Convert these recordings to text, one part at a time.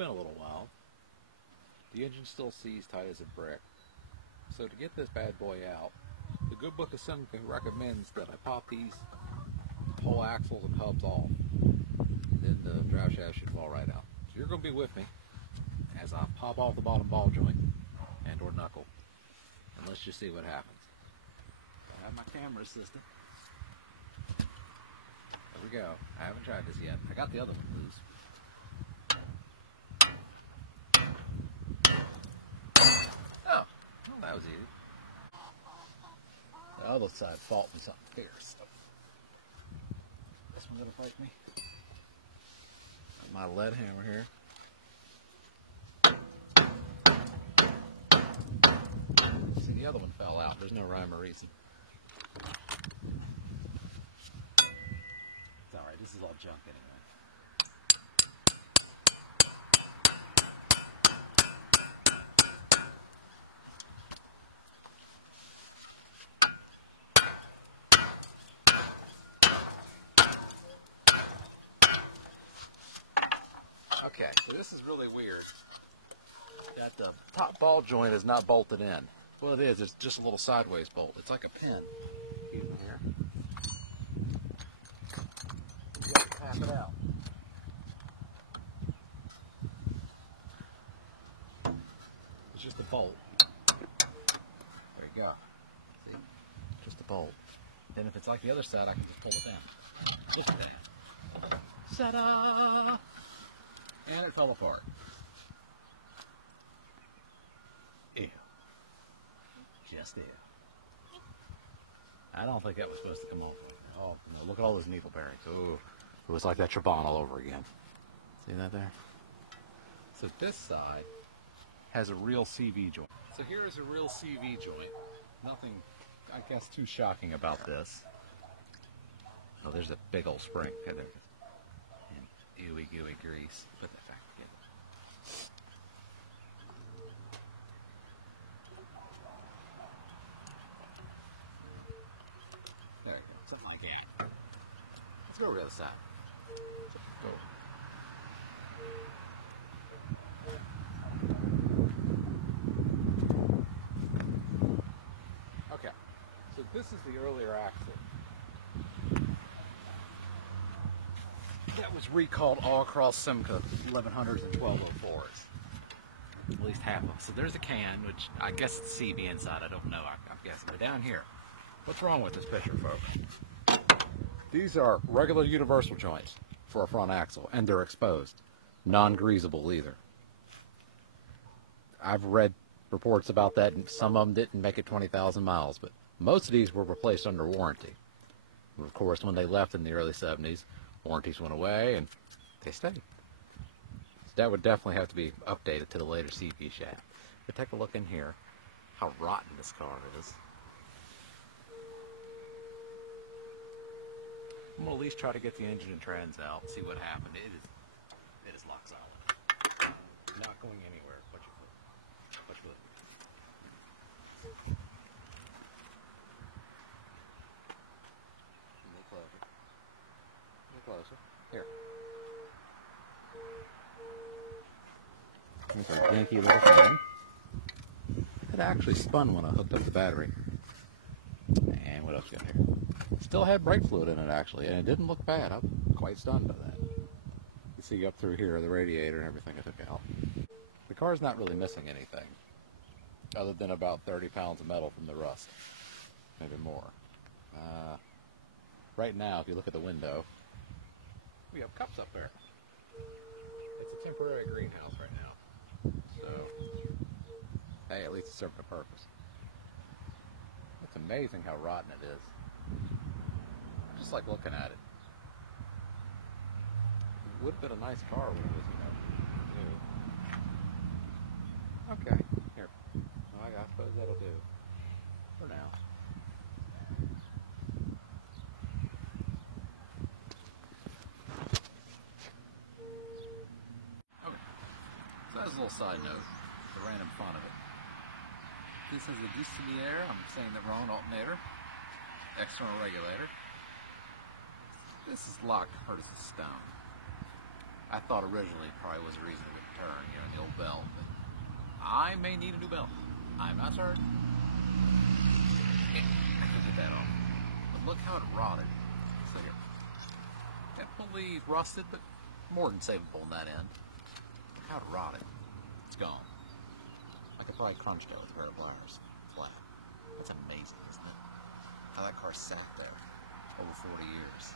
been a little while. The engine still sees tight as a brick. So to get this bad boy out, the good book of Simca recommends that I pop these whole axles and hubs off. Then the drive shaft should fall right out. So you're going to be with me as I pop off the bottom ball joint and or knuckle. And let's just see what happens. I have my camera assistant. There we go. I haven't tried this yet. I got the other one loose. Oh, well, that was easy. The other side fault me something fierce. So this one gonna fight me. Got my lead hammer here. See, the other one fell out. There's no rhyme or reason. It's alright, this is all junk anyway. Okay, so this is really weird. That the top ball joint is not bolted in. Well, it is. It's just a little sideways bolt. It's like a pin. Excuse me here. You got to tap it out. It's just a bolt. There you go. See? Just a bolt. Then if it's like the other side, I can just pull it down. Just that. Ta-da! And it fell apart. Ew. Just ew. I don't think that was supposed to come off like that. Oh, no, look at all those needle bearings. Ooh. It was like that Trabant all over again. See that there? So this side has a real CV joint. So here is a real CV joint. Nothing, I guess, too shocking about this. Oh, there's a big old spring. Okay, there it is. Ooey gooey grease. Put that back together. There you go. Something like that. Let's go over to the other side. Go. Okay. So this is the earlier axle. That was recalled all across Simca 1100s and 1204s. At least half of them. So there's a can, which I guess it's CB inside. I don't know. I'm guessing. But down here, what's wrong with this picture, folks? These are regular universal joints for a front axle, and they're exposed. Non-greasable either. I've read reports about that, and some of them didn't make it 20,000 miles, but most of these were replaced under warranty. Of course, when they left in the early 70s, warranties went away and they stayed. So that would definitely have to be updated to the later CP shaft. But take a look in here, how rotten this car is. I'm going to at least try to get the engine and trans out and see what happened. It is lock solid. Not going anywhere. Put your foot. Put your foot. A little closer. A little closer. Here. There's a dinky little thing. It actually spun when I hooked up the battery. And what else we got here? Still had brake fluid in it actually, and it didn't look bad. I'm quite stunned by that. You see up through here the radiator and everything I took out. The car's not really missing anything, other than about 30 pounds of metal from the rust, maybe more. Right now, if you look at the window, we have cups up there. It's a temporary greenhouse right now, so hey, at least it's serving a purpose. It's amazing how rotten it is. I just like looking at it. It would have been a nice car when it was, new. Okay, here. Well, I suppose that'll do for now. Okay, so that's a little side note, the random fun of it. This has a Distilleaire, I'm saying the wrong, alternator, external regulator. This is locked hard as a stone. I thought originally it probably was a reason it wouldn't turn. I may need a new belt. I'm not certain. I could get that off. But look how it rotted. So here. Definitely rusted, but more than savable in that end. Look how it rotted. It's gone. I could probably crunch it with a pair of pliers. Flat. That's amazing, isn't it? How that car sat there over 40 years.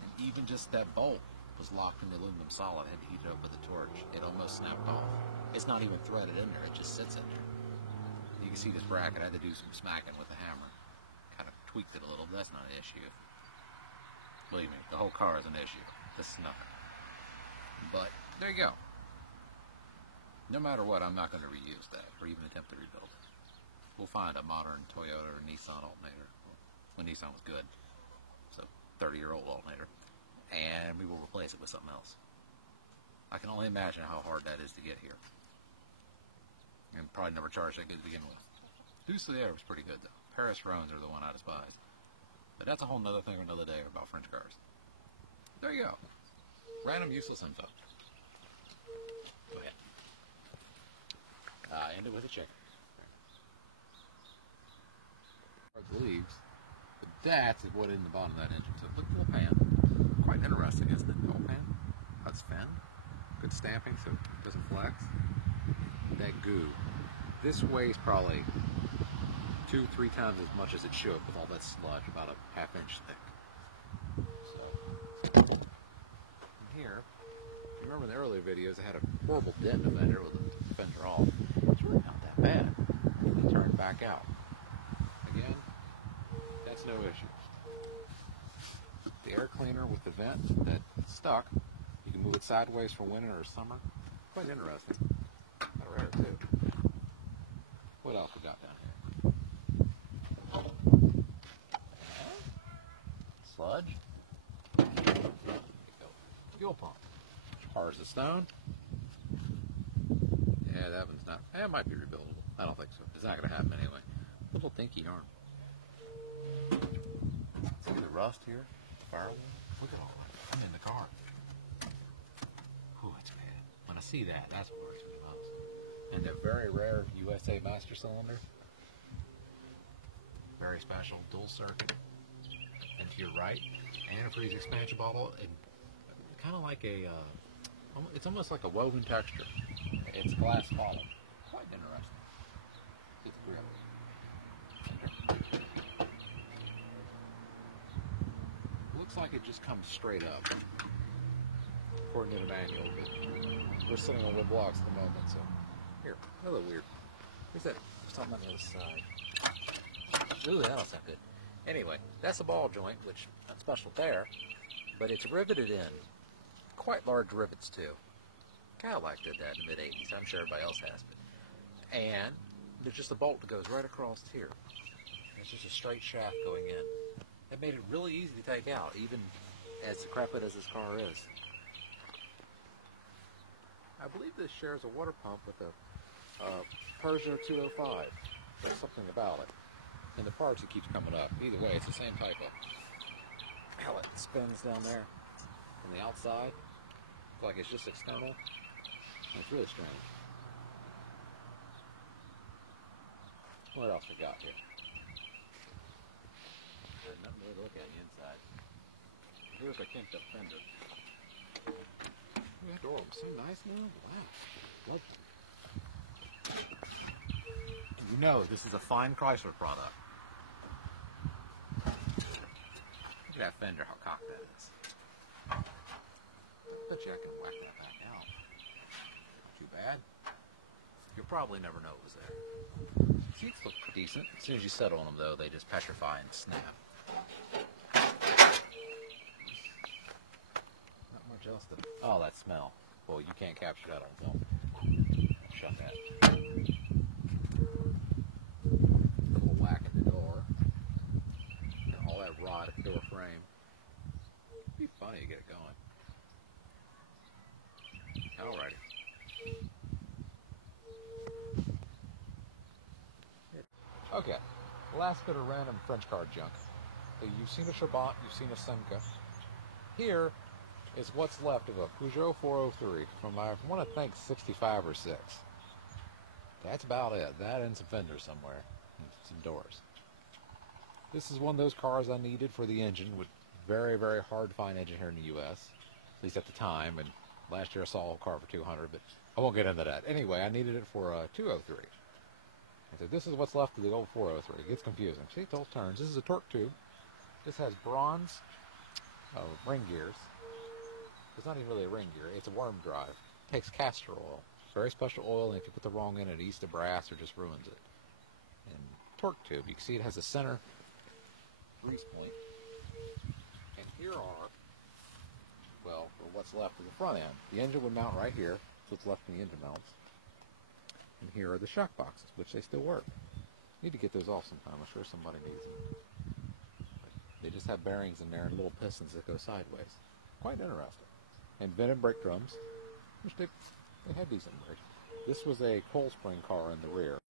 And even just that bolt was locked in the aluminum solid. I had to heat it up with a torch. It almost snapped off. It's not even threaded in there. It just sits in there. You can see this bracket. I had to do some smacking with the hammer. Kind of tweaked it a little, but that's not an issue. Believe me, the whole car is an issue. This is nothing. But there you go. No matter what, I'm not going to reuse that or even attempt to rebuild it. We'll find a modern Toyota or Nissan alternator when Nissan was good. So 30-year-old alternator. And we will replace it with something else. I can only imagine how hard that is to get here. And probably never charged that good to begin with. Deuce of the Air was pretty good though. Paris Rones are the one I despise. But that's a whole nother thing for another day about French cars. There you go. Random useless info. Go ahead. End it with a chicken. Leaves. But that's what in the bottom of that engine. So look at the little pan. Quite interesting, isn't it? The whole pan. How it's fenned. Good stamping so it doesn't flex. That goo. This weighs probably 2-3 times as much as it should with all that sludge, about a half-inch thick. So, in here, if you remember in the earlier videos, I had a horrible dent in the fender with the fender off. It's really not that bad. It turned back out. Again, that's no issue. The air cleaner with the vent that's stuck, you can move it sideways for winter or summer. Quite interesting. Kind of rare too. What else we got down here? Sludge. Fuel pump. Hard as a stone. Yeah, that one's not. It might be rebuildable. I don't think so. It's not going to happen anyway. Little dinky arm. See the rust here? Firewood? Look at all that. I'm in the car. Oh, it's bad. When I see that, that's what worries me most. And the very rare USA master cylinder. Very special dual circuit. And to your right, antifreeze expansion bottle, and kind of like a, it's almost like a woven texture. It's glass column. Quite interesting. See the grip. Looks like it just comes straight up, according to the manual, but we're sitting on wood blocks at the moment, so here, a little weird. Where's that? I was talking about the other side. Ooh, that don't sound good. Anyway, that's a ball joint, which not special there, but it's riveted in. Quite large rivets too. Cadillac did that in the mid-80s. I'm sure everybody else has. But, and there's just a bolt that goes right across here. It's just a straight shaft going in. It made it really easy to take out, even as decrepit as this car is. I believe this shares a water pump with a Peugeot 205. There's something about it. In the parts, it keeps coming up. Either way, it's the same type of how it spins down there on the outside. It's like it's just external. And it's really strange. What else we got here? There's nothing really to look at inside. Here's a kinked up fender. That door looks so nice now. Wow. Love it. You know this is a fine Chrysler product. Look at that fender, how cocked that is. I bet you I can whack that back out. Not too bad. You'll probably never know it was there. Seats look decent. As soon as you settle on them, though, they just petrify and snap. Not much else to... Oh, that smell. Well, you can't capture that on film. Shut that. A little whack at the door. And all that rot at the door frame. It'd be funny to get it going. Alrighty. Okay, last bit of random French car junk. So you've seen a Trabant, you've seen a Simca. Here, is what's left of a Peugeot 403 from, I want to think, 65 or 6. That's about it. That and some fenders somewhere. And some doors. This is one of those cars I needed for the engine. With very, very hard to find engine here in the U.S. At least at the time. And last year I saw a car for $200, but I won't get into that. Anyway, I needed it for a 203. And so this is what's left of the old 403. It gets confusing. See, it all turns. This is a torque tube. This has bronze ring gears. It's not even really a ring gear. It's a worm drive. It takes castor oil. Very special oil, and if you put the wrong in, it eats the brass or just ruins it. And torque tube. You can see it has a center grease point. And here are, well, what's left of the front end. The engine would mount right here. So what's left in the engine mounts. And here are the shock boxes, which they still work. Need to get those off sometime. I'm sure somebody needs them. They just have bearings in there and little pistons that go sideways. Quite interesting. And vented brake drums, which they had decent brakes. This was a coil spring car in the rear.